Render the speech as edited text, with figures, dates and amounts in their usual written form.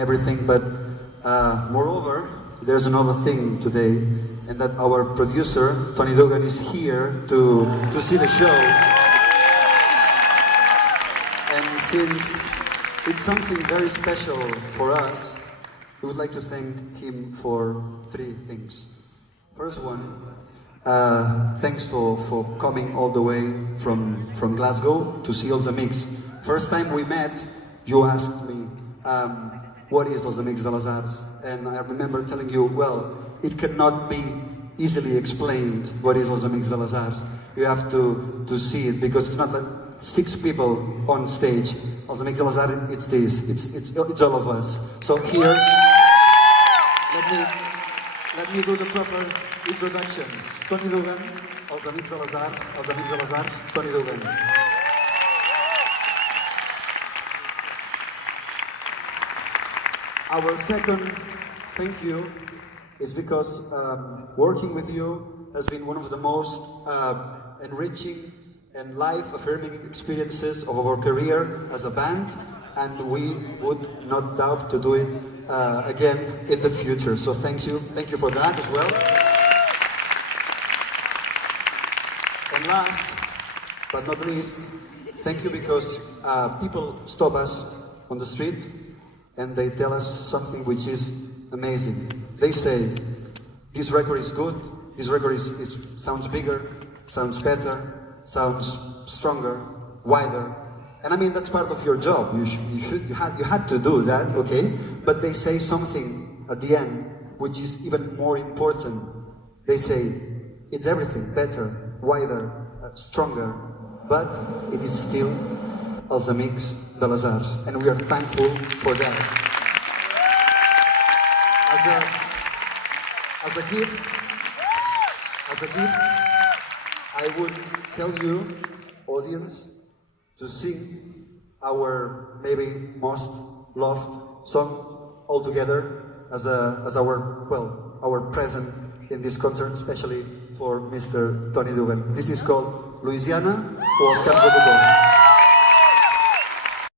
everything, but moreover, there's another thing today, and that our producer, Tony Dugan, is here to see the show. And since it's something very special for us, we would like to thank him for three things. First one, thanks for coming all the way from Glasgow to see All the Mix. First time we met, you asked me, what is All the Mix de les Arts? And I remember telling you, well, it cannot be easily explained what is All the Mix de les Arts. You have to see it, because it's not like 6 people on stage. All the Mix de les Arts, it's this, it's all of us. So here, let me do the proper introduction. Tony Dugan, All the Mix de les Arts, All the Mix de les Arts, Tony Dugan. Our second thank you is because working with you has been one of the most enriching and life-affirming experiences of our career as a band, and we would not doubt to do it again in the future. So thank you for that as well. And last but not least, thank you because people stop us on the street and they tell us something which is amazing. They say, this record is good, this record sounds bigger, sounds better, sounds stronger, wider. And I mean, that's part of your job. You had to do that, okay? But they say something at the end, which is even more important. They say, it's everything, better, wider, stronger, but it is still All the Mix de les Arts, and we are thankful for that. As a gift, I would tell you, audience, to sing our maybe most loved song all together as our present in this concert, especially for Mr. Tony Dugan. This is called Louisiana or Oscar Segundo.